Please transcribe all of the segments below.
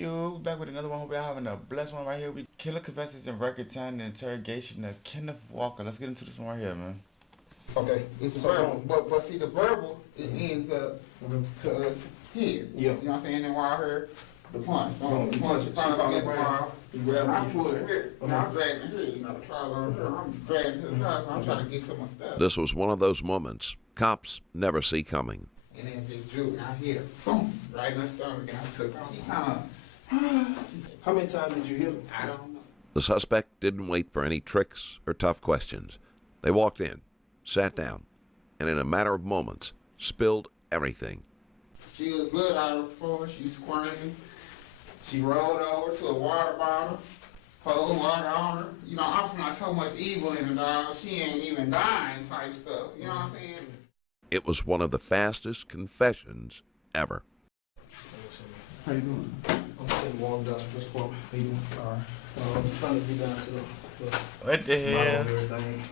Yo, back with another one. We're having a blessed one right here. We killer confesses in record time and interrogation of Kenneth Walker. Let's get into this one right here, man. Okay, it's the verbal, but see the verbal, it ends up to us here. Yeah. You know what I'm saying? And while I heard the punch, the punch, She finally found get the the ground. ball, You grab and I it. pulled it here. Now I'm dragging it here, you know, the trial on here. I'm dragging to the side, so I'm trying to get to my stuff. This was one of those moments cops never see coming. And then just drew, and I hit her, boom, right in the stomach, and I took it. She kind How many times did you hit him? of, I don't know. The suspect didn't wait for any tricks or tough questions. They walked in, sat down, and in a matter of moments, spilled everything. She was blood out of the floor, she squirming. She rolled over to a water bottle, poured water on her. You know, I'm not so much evil in her, dog. She ain't even dying type stuff. You know what I'm saying? It was one of the fastest confessions ever. How you doing? I'm sitting warmed up just for me. How you doing? All right. I'm trying to get down to the What the bottom hell? of everything.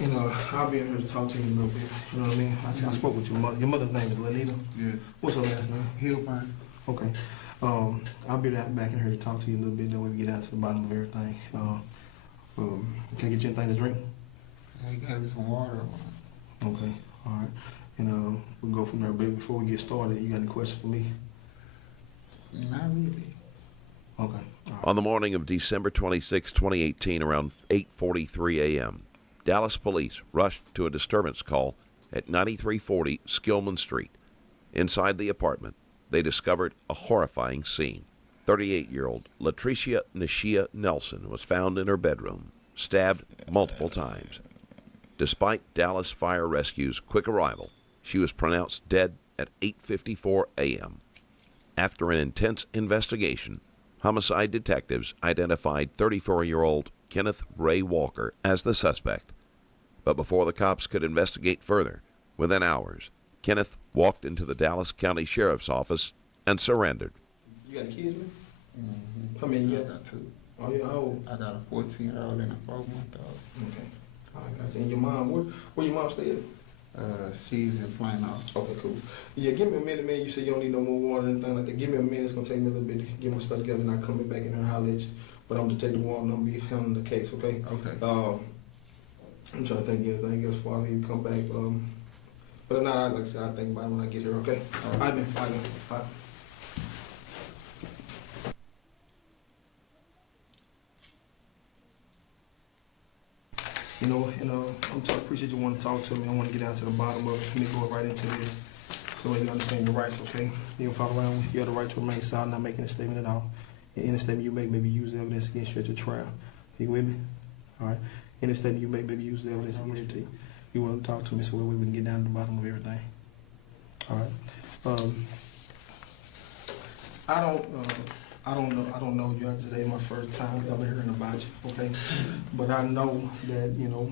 You know, I'll be in here to talk to you a little bit. You know what I mean? I spoke with your mother. Your mother's name is Lenita. Yeah. What's her last name? Hilburn. Okay. I'll be back in here to talk to you a little bit. That way we get down to the bottom of everything. Can I get you anything to drink? I got me some water. Okay. All right. And we'll go from there. But before we get started, you got any questions for me? Not really. Okay. All right. On the morning of December 26, 2018, around 8:43 a.m., Dallas police rushed to a disturbance call at 9340 Skillman Street. Inside the apartment, they discovered a horrifying scene. 38-year-old Latricia Nashia Nelson was found in her bedroom, stabbed multiple times. Despite Dallas Fire Rescue's quick arrival, she was pronounced dead at 8:54 a.m. After an intense investigation, homicide detectives identified 34-year-old Kenneth Ray Walker as the suspect. But before the cops could investigate further, within hours, Kenneth walked into the Dallas County Sheriff's Office and surrendered. You got a kid, man? Mm-hmm. How many you I got? got two. Oh, yeah. How old? I got a 14-year-old and a 4-month-old. Okay. All right, guys. And your mom, where your mom stay at? She's in Plano. Okay, cool. Yeah, give me a minute, man. You said you don't need no more water or anything like that. Give me a minute. It's going to take me a little bit to get my stuff together, and I'll come back in here and holler at you. But I'm Detective Warren, and I'm going to be handling the case, okay? Okay. I'm trying to think of anything else before I leave, come back. But not, like I said, I'll think about it when I get here, okay? All right, man. All right, man. All right. You know, appreciate you wanting to talk to me. I want to get down to the bottom of it. Let me go right into this so you understand your rights, okay? You can follow around. You have the right to remain silent, not making a statement at all. And any statement you make may be used as evidence against you at your trial. You with me? All right. Any statement you make may be used as evidence against you. You want to talk to me so we can get down to the bottom of everything. All right. I don't know you. Today is my first time ever hearing about you, okay? But I know that, you know,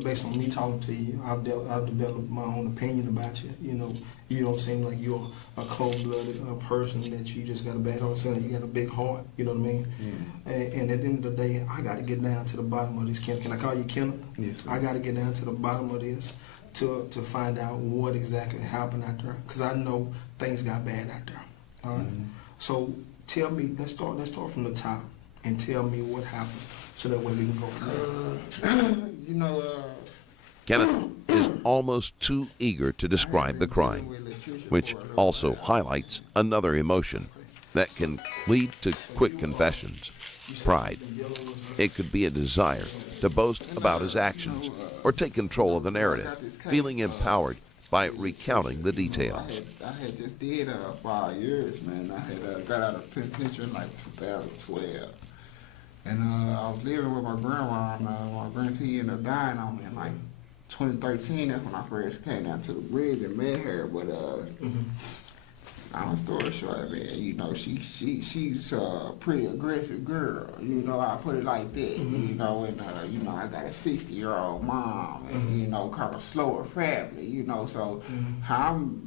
based on me talking to you, I've developed my own opinion about you. You know, you don't seem like you're a cold-blooded person, that you just got a bad heart. You got a big heart, you know what I mean? Yeah. And at the end of the day, I got to get down to the bottom of this. Can I call you Kenneth? Yes, sir. I got to get down to the bottom of this to find out what exactly happened out there, because I know things got bad out there. All right? Mm-hmm. So tell me, let's start from the top and tell me what happened, so that way we can go from there. Kenneth is almost too eager to describe the crime, which also highlights another emotion that can lead to quick confessions: pride. It could be a desire to boast about his actions or take control of the narrative, feeling empowered by recounting the details. I had just did 5 years, man. I had got out of penitentiary in like 2012. And I was living with my grandma, and my grandtie ended up dying on me in like 2013. That's when I first came down to the bridge and met her. But long story short, man, you know, she's a pretty aggressive girl. You know, I put it like that. You know, and you know, I got a 60-year-old mom, and you know, kind of slower family. You know, so how I'm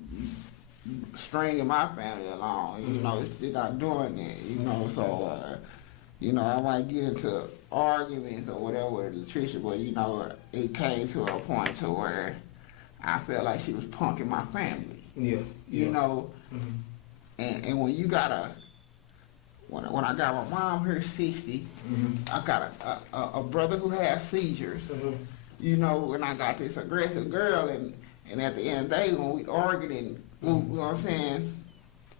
stringing my family along, you know, she's not doing that. You know, so you know, I might get into arguments or whatever with Latricia, but you know, it came to a point to where I felt like she was punking my family. Yeah. You know, Mhm. and when you got when I got my mom here 60, I got a brother who has seizures, you know, and I got this aggressive girl, and at the end of the day, when we argued, and you know what I'm saying,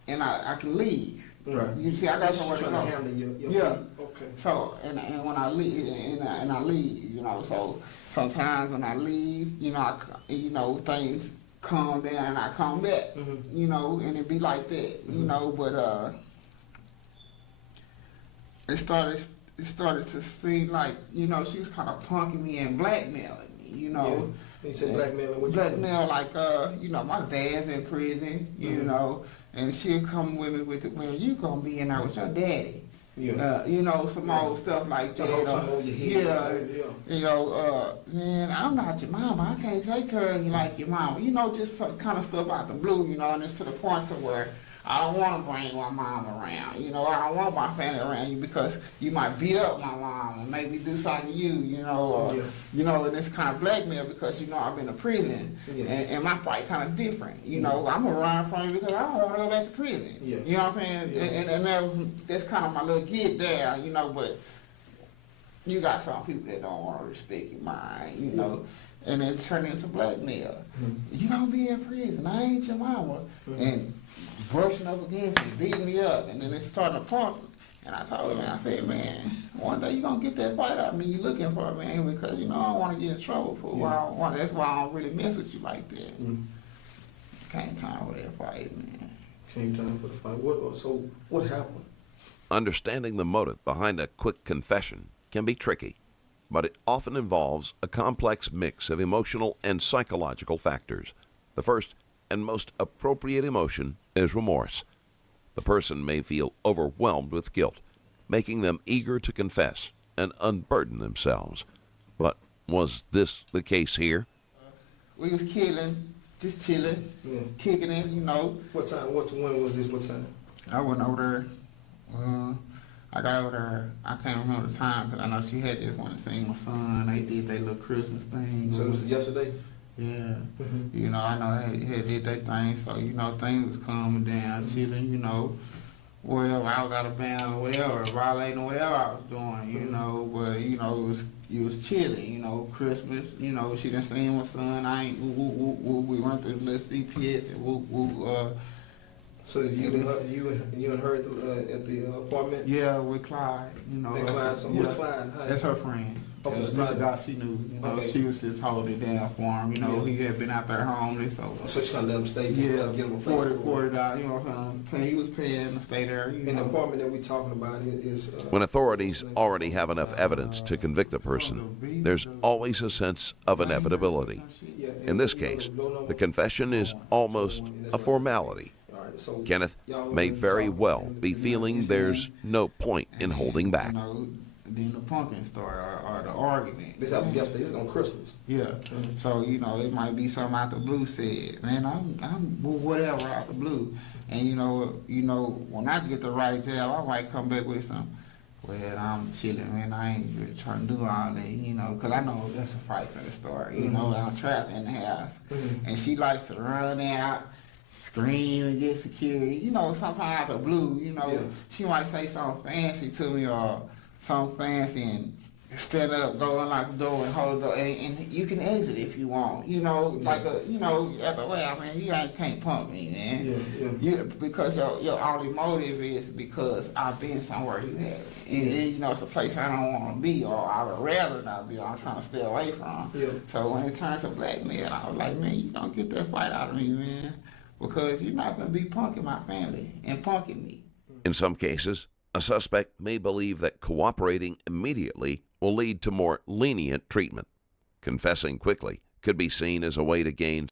and I can leave. Right. You see, I got somewhere to trying go. to handle your Yeah. Okay. So, and when I leave, and I leave, you know, so sometimes when I leave, you know, you know, things calm down and I come back, you know, and it be like that, you know, but it started to seem like, you know, she was kind of punking me and blackmailing me, you know. Yeah. You said blackmailing, what you Blackmail, like, you know, my dad's in prison, you know, and she'll come with me with it, well, you gonna be in there with your daddy. Yeah. You know, some old stuff like that. Hold something over your head. Yeah. You know, man, I'm not your mama. I can't take care of you like your mama. You know, just some kind of stuff out the blue, you know, and it's to the point to where I don't want to bring my mom around. You know, I don't want my family around you because you might beat up my mom and maybe do something to you, you know, you know, and it's kind of blackmail because, you know, I've been to prison and my fight kind of different. You know, I'm going to run from you because I don't want to go back to prison. Yeah. You know what I'm saying? Yeah. And that's kind of my little get there, you know, but you got some people that don't want to respect your mind, you know, and it turned into blackmail. You gonna be in prison, I ain't your mama. And brushing up against me, beating me up, and then it started to pump. And I told him, I said, man, one day you gonna get that fight out of me you looking for, man, because, you know, I don't want to get in trouble for that's why I don't really mess with you like that. Came time for that fight, man. Came time for the fight. So what happened? Understanding the motive behind a quick confession can be tricky, but it often involves a complex mix of emotional and psychological factors. The first and most appropriate emotion is remorse. The person may feel overwhelmed with guilt, making them eager to confess and unburden themselves. But was this the case here? We was just chilling, kicking it, you know. What time? When was this? What time? I went over there. I got over there. I can't remember the time because I know she had just wanted to see my son. They did their little Christmas thing. So it was yesterday? Yeah. You know, I know they had did their thing. So, you know, things was calming down, chilling, you know. Wherever I was out of bounds or whatever, violating or whatever I was doing, you know. But, you know, it was chilling, you know, Christmas, you know, she done seen my son. I ain't, we went through the list DPS and So you and her at the apartment? Yeah, with Clyde, you know. And Clyde, so who's Clyde? That's her friend. Okay, This Clyde. guy she knew, you know, Okay. she was just holding it down for him, you know, he had been out there homeless, So she kind of let him stay, just yeah, to get him a place. $40, you know what I'm saying, he was paying to stay there, you And the know. apartment that we're talking about is... When authorities already have enough evidence to convict a person, there's always a sense of inevitability. In this case, the confession is almost a formality. Kenneth may very well be feeling there's no point in holding back. You know, then the pumpkin started, or the argument. This happened yesterday. This is on Christmas. Yeah. So, you know, it might be something out the blue said, man, I'm whatever out the blue. And you know, when I get the right job, I might come back with some, well, I'm chilling, man, I ain't really trying to do all that, you know, because I know that's a fight for the story, you know, I'm trapped in the house. And she likes to run out, scream and get security, you know, sometimes out the blue, you know, she might say something fancy to me or something fancy and stand up, go unlock the door and hold the door, and you can exit if you want, you know, like you know, either way, I mean, you can't pump me, man. Because your only motive is because I've been somewhere you haven't, and you know, it's a place I don't want to be, or I would rather not be, or I'm trying to stay away from. So when it turns to blackmail, I was like, man, you don't get that fight out of me, man, because you're not gonna be punking my family and punking me. In some cases, a suspect may believe that cooperating immediately will lead to more lenient treatment. Confessing quickly could be seen as a way to gain.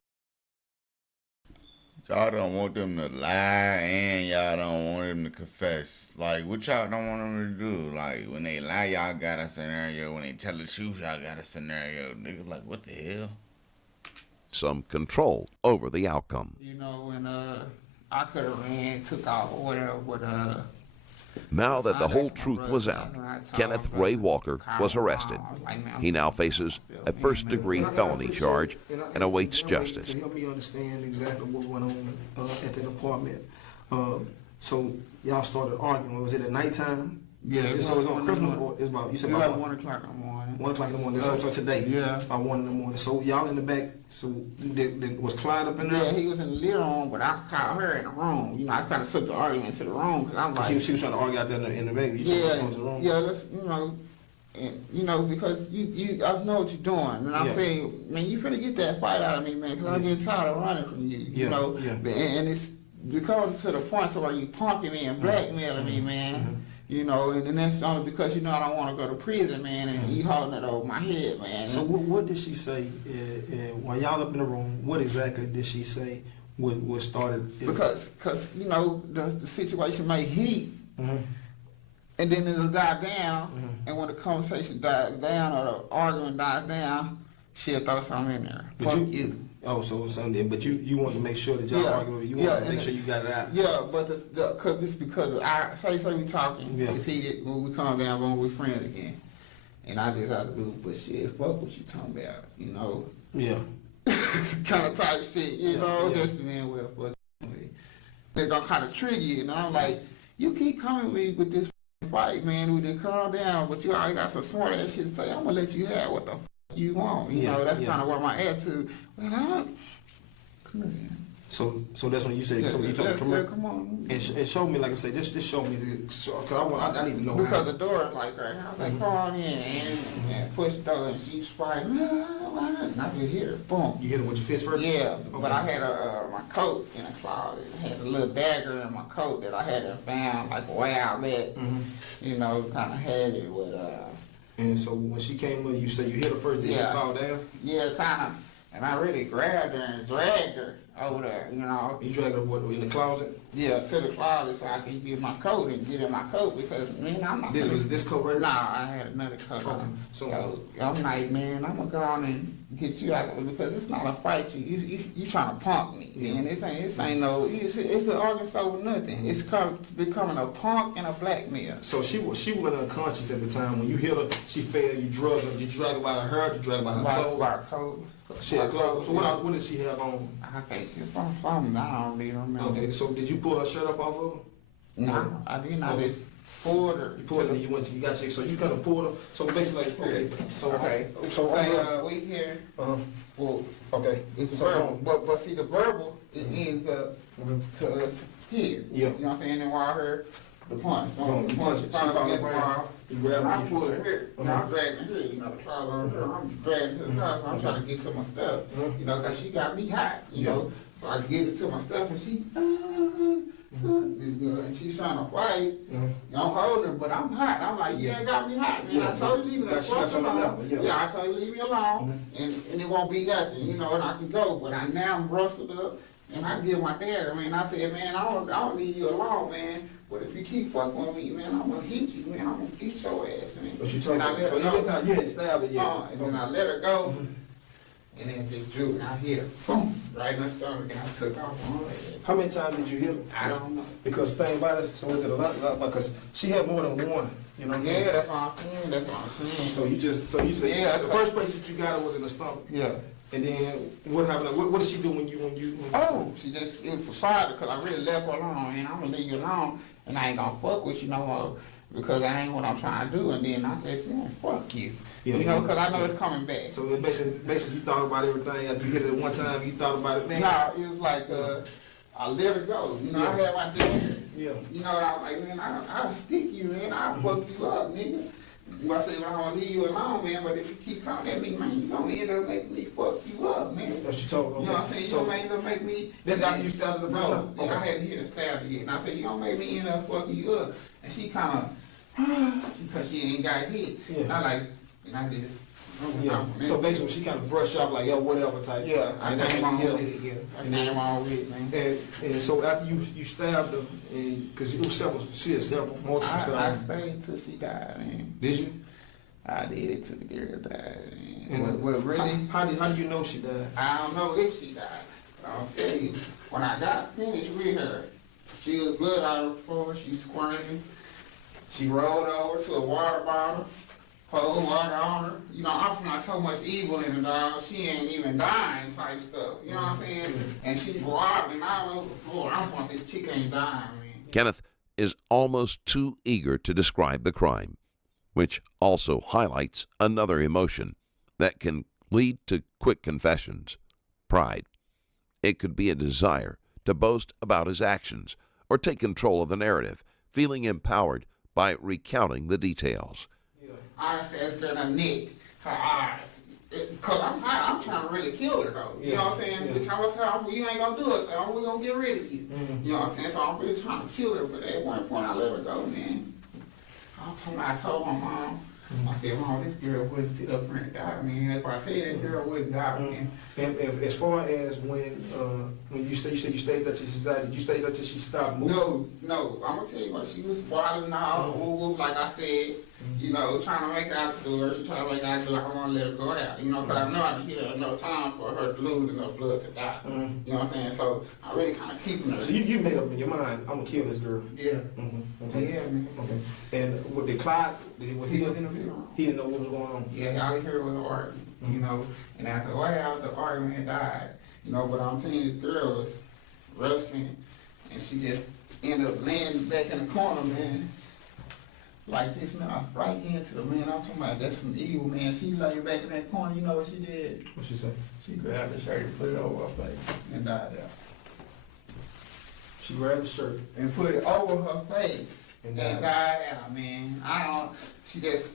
Y'all don't want them to lie and y'all don't want them to confess. Like, what y'all don't want them to do? Like, when they lie, y'all got a scenario. When they tell the truth, y'all got a scenario. Niggas like, what the hell? Some control over the outcome. You know, when I could have ran, took off or whatever, but Now that the whole truth was out, Kenneth Ray Walker was arrested. He now faces a first-degree felony charge and awaits justice. Can you help me understand exactly what went on at that apartment? So y'all started arguing. Was it at nighttime? Yeah. So it's on Christmas, or it's about, you said about 1 o'clock in the morning. 1 o'clock in the morning. So today, Yeah. about 1 in the morning. So y'all in the back. So was Clyde up in there? Yeah, he was in the living room, but I called her in the room. You know, I kind of took the argument to the room because I'm like, She was trying to argue out there in the baby. You told her to go to the room. yeah, let's, you know, because I know what you're doing, and I'm Yeah. saying, man, you finna get that fight out of me, man, because I'm getting tired of running from you, you Yeah, know, yeah. and it's becoming to the point to where you punking me and blackmailing me, man. You know, and then that's only because you know I don't want to go to prison, man, and you holding it over my head, man. So what did she say while y'all up in the room? What exactly did she say? What started? Because you know the situation may heat, Mm-hmm. and then it'll die down, and when the conversation dies down or the argument dies down, she'll throw something in there. But Fuck you. Oh, so Sunday, but you want to make sure that y'all Yeah. arguing. You Yeah, want to make and sure you got it out. Yeah, but cause it's because I say we talking, Yeah. it's heated. When we calm down, when we friends again, and I just have to do, but shit, fuck what you talking about, you know, Yeah. kind of type shit, you know, yeah. just man, well, fuck me. They're gonna kind of trigger you, and I'm like, you keep coming with me with this fight, man. We did calm down, but you already got some smart ass shit to say. I'm gonna let you have what the you want, you Yeah, know. That's yeah. kind of where my attitude. Well, I don't. Come here. So that's when you said Yeah, you told me come here. come on. And show me, like I say, just show me cause I need to know Because how. the door is like right now. I was like, come on in and push the door, and she's fighting. And I just hit her. Boom. You hit it with your fist first. Yeah, Okay. but I had my coat in a closet. I had a little dagger in my coat that I hadn't found like a while back. You know, kind of had it with And so when she came up, you said you hit her first. Did Yeah. she fall down? yeah, kind of. And I really grabbed her and dragged her over there, you know. You dragged her what, in the closet? Yeah, to the closet so I could get my coat and get in my coat because, man, I'm not. Was this coat right here? Nah, I had another coat Okay, on. so- So I'm like, man, I'm gonna go on and get you out of it because it's not a fight. You trying to punk me, man. This ain't no. It's an argument over nothing. It's becoming a punk and a blackmail. So she went unconscious at the time when you hit her. She fell. You drugged her. You dragged her by her hair. You dragged her by her clothes. By clothes. She had clothes. So what did she have on? I can't see something. I don't really remember. Okay. So did you pull her shirt up off of her? No, I didn't. I Okay. just pulled her. You pulled her. You went. You got sick. So you kind of pulled her. So basically, like, okay. So Okay. So Say, we here. Well, okay. it's So, verbal, but see the verbal, it ends up to us here. Yeah. You know what I'm saying? And while her, the punch, the punch, She probably found against the the ground. wall. You grabbed I her. pulled her here. Now I'm dragging her here, you know, the trouser over here. I'm dragging to the trouser. I'm trying to get to my stuff, you know, because she got me hot, you know. So I get it to my stuff and she, and she's trying to fight. I'm holding her, but I'm hot. I'm like, you ain't got me hot, man. I told you leave me Yeah, she got you on the level, yeah. Yeah, I told you leave me alone, and it won't be nothing, you know, and I can go. But I now I'm rustled up, and I give my dad, man. I said, man, I don't leave you alone, man. But if you keep fucking with me, man, I'm gonna hit you, man. I'm gonna beat your ass, man. But you told And I her. let So her go. you hadn't stabbed her yet. And then I let her go, and then just drew, and I hit her, boom, right in the stomach, and I took off on her head. How many times did you hit her? I don't know. Because thing about it, so is it a lot, because she had more than one, you know what I mean? Yeah, that's what I'm saying. That's what I'm saying. So you said, Yeah, the first place that you got her was in the stomach. Yeah. And then what happened? What did she do when you? Oh, it was surprised because I really left her alone, man. I'm gonna leave you alone, and I ain't gonna fuck with you no more because that ain't what I'm trying to do. And then I just, man, fuck you. Yeah, You know, yeah. because I know it's coming back. So it basically you thought about everything after you hit it at one time. You thought about it then. No, it was like I let her go. You know, I had my dick. Yeah. You know, and I was like, man, I'll stick you, man. I'll fuck you up, nigga. I said, well, I'm gonna leave you alone, man. But if you keep coming at me, man, you gonna end up making me fuck you up, man. That's what you told her. You know what I'm saying? You gonna end up make me. This after you started the first No, time? I hadn't hit her stab yet. And I said, you gonna make me end up fucking you up. And she kind of, because she ain't got hit. Yeah. And I like, and I just, Yeah. So basically, she kind of brushed off like, yo, whatever type. yeah, I And that's came when on you with hit it, her. yeah. I came on with it, man. And so after you stabbed her, because it was several, she had several, multiple I stabs. stayed till she died, man. Did you? I did it till the girl died, man. And Well, really, how did you know she died? I don't know if she died. But I'll tell you, when I got finished with her, she was blood out of the floor, she squirming. She rolled over to a water bottle, poured water on her. You know, I'm not so much evil in the dog. She ain't even dying type stuff. You know what I'm saying? And she wobbling all over the floor. I'm like, this chick ain't dying, man. Kenneth is almost too eager to describe the crime, which also highlights another emotion that can lead to quick confessions: pride. It could be a desire to boast about his actions or take control of the narrative, feeling empowered by recounting the details. I asked her in neck, her eyes. Cause I'm trying to really kill her though. You know what I'm saying? Every time I say, you ain't gonna do it, so we gonna get rid of you. You know what I'm saying? So I'm really trying to kill her, but at one point I let her go, man. I told my mom, I said, Mom, this girl wouldn't sit up and die, man. If I tell you that girl wouldn't die, man. And as far as when you said you stayed there till she died, did you stay there till she stopped moving? No, I'm gonna tell you what, she was bothering all, like I said, you know, trying to make it out the door. She trying to make it out the door. I want to let her go out, you know, because I know I didn't give her enough time for her to lose enough blood to die. You know what I'm saying? So I really kind of keeping her. So you made up in your mind, I'm gonna kill this girl. Yeah. Okay. Yeah, man. Okay. And with the Clyde, He was in the funeral. He didn't know what was going on. Yeah, all he heard was an argument, you know, and after a while, the argument died, you know, but I'm telling you, this girl was wrestling, and she just ended up laying back in the corner, man, like this, man, right into the man. I'm talking about, that's some evil, man. She lay back in that corner, you know what she did? What she say? She grabbed the shirt and put it over her face and died there. She grabbed the shirt And put it over her face and and died out, man. She just,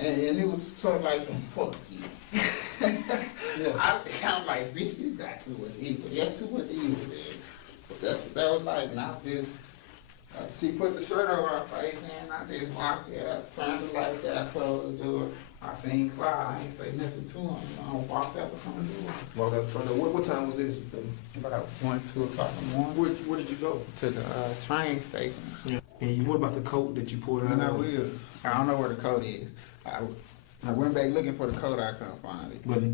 and it was sort of like some fuck you. Yeah. I'm like, bitch, you got too much evil. That's too much evil, man. But that's what that was like, and I just, she put the shirt over her face, and I just walked out, turned the lights out, I closed the door. I seen Clyde, I ain't say nothing to him. You know, I walked out the front door. Walked out the front door. What time was this? About 1, 2 o'clock in the morning. Where did you go? To the train station. Yeah. And what about the coat that you pulled out? I don't know where the coat is. I went back looking for the coat, I couldn't find it. But you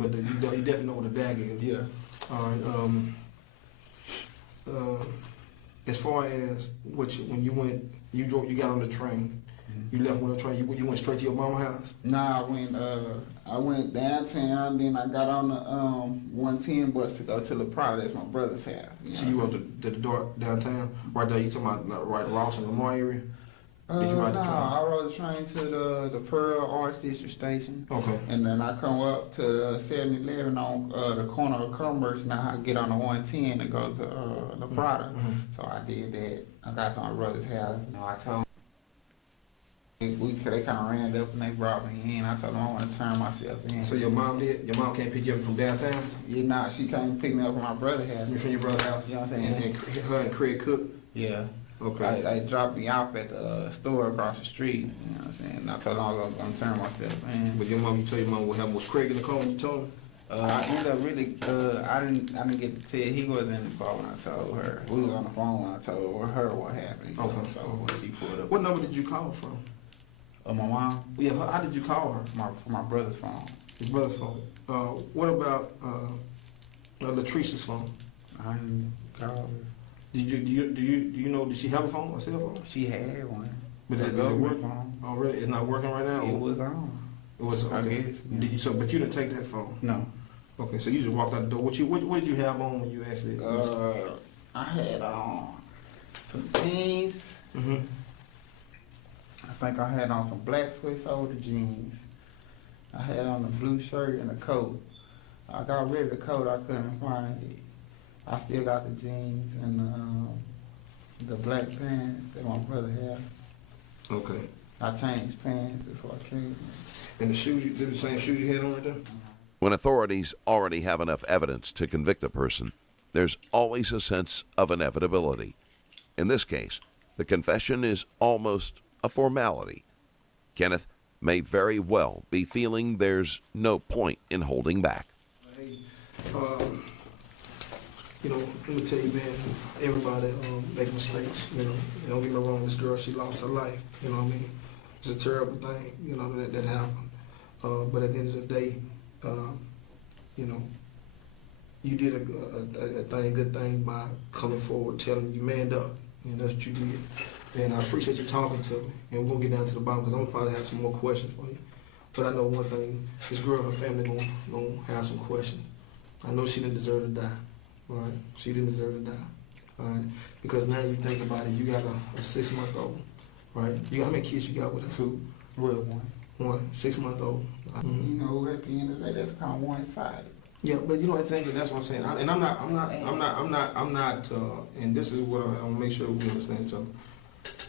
definitely know where the dagger is. Yeah. All right. As far as when you got on the train, you left on the train. You went straight to your mama's house. Nah, I went downtown. Then I got on the 110 bus to go to La Prada. That's my brother's house. So you went to the door downtown, right there. You talking about like, right Ross and Lamar area? Did you ride the train? I rode the train to the Pearl Arts District Station. Okay. And then I come up to the 7-Eleven on the corner of Commerce. Now I get on the 110 and go to La Prada. So I did that. I got to my brother's house. You know, I told him, they kind of ran up and they brought me in. I told them I want to turn myself in. So your mom did? Your mom can't pick you up from downtown? Yeah, nah, she came pick me up from my brother's house. From your brother's house? You know what I'm saying? And her and Craig Cook? Yeah. Okay. They dropped me off at the store across the street. You know what I'm saying? And I told them I was going to turn myself in. But your mom, you told your mom what happened? Was Craig in the car when you told her? I ended up really, I didn't get to tell, he wasn't in the car when I told her. We was on the phone when I told her what happened. Okay. So when she pulled up. What number did you call from? My mom? Yeah, how did you call her? From my brother's phone. His brother's phone. What about Latrice's phone? I didn't call her. Do you know? Did she have a phone, a cell phone? She had one. But That's is it working? phone. Oh, really? It's not working right now. It was on. It was. I Okay. guess. Yeah. Did you? But you didn't take that phone. No. Okay, so you just walked out the door. What did you have on when you actually? I had on some jeans. Mm-hmm. I think I had on some black Swiss Older jeans. I had on a blue shirt and a coat. I got rid of the coat, I couldn't find it. I still got the jeans and the black pants that my brother had. Okay. I changed pants before I came. And the shoes, they're the same shoes you had on right there? When authorities already have enough evidence to convict a person, there's always a sense of inevitability. In this case, the confession is almost a formality. Kenneth may very well be feeling there's no point in holding back. Hey, let me tell you, man, everybody make mistakes, don't get me wrong, this girl, she lost her life, you know what I mean? It's a terrible thing, that happened. But at the end of the day, you did a good thing by coming forward, telling you manned up, And that's what you did. And I appreciate you talking to me. And we're gonna get down to the bottom because I'm gonna probably have some more questions for you. But I know one thing, this girl, her family gonna have some questions. I know she didn't deserve to die. All right? She didn't deserve to die. All right? Because now you think about it, you got a 6-month-old, right? You got how many kids you got with her? 2, well, 1. 1, 6-month-old. You know, at the end of the day, that's kind of one-sided. Yeah, but you know what I'm saying? That's what I'm saying. And I'm not, and this is what I want to make sure we understand each other.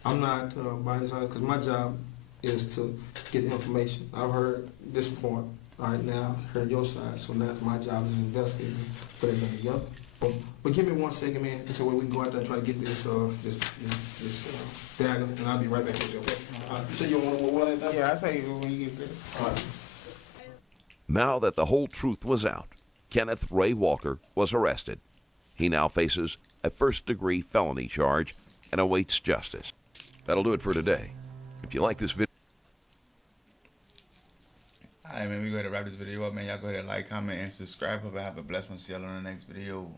I'm not buying this out because my job is to get the information. I've heard this part. All right, now I heard your side. So now my job is investigating, put everything together. But give me 1 second, man, so we can go out there and try to get this data, and I'll be right back with you. Okay? You said you want to what? Yeah, I'll tell you when you get there. All right. Now that the whole truth was out, Kenneth Ray Walker was arrested. He now faces a first-degree felony charge and awaits justice. That'll do it for today. If you like this video, Alright, man, we go ahead and wrap this video up, man. Y'all go ahead and like, comment, and subscribe. Hope I have a blessed one. See y'all on the next video.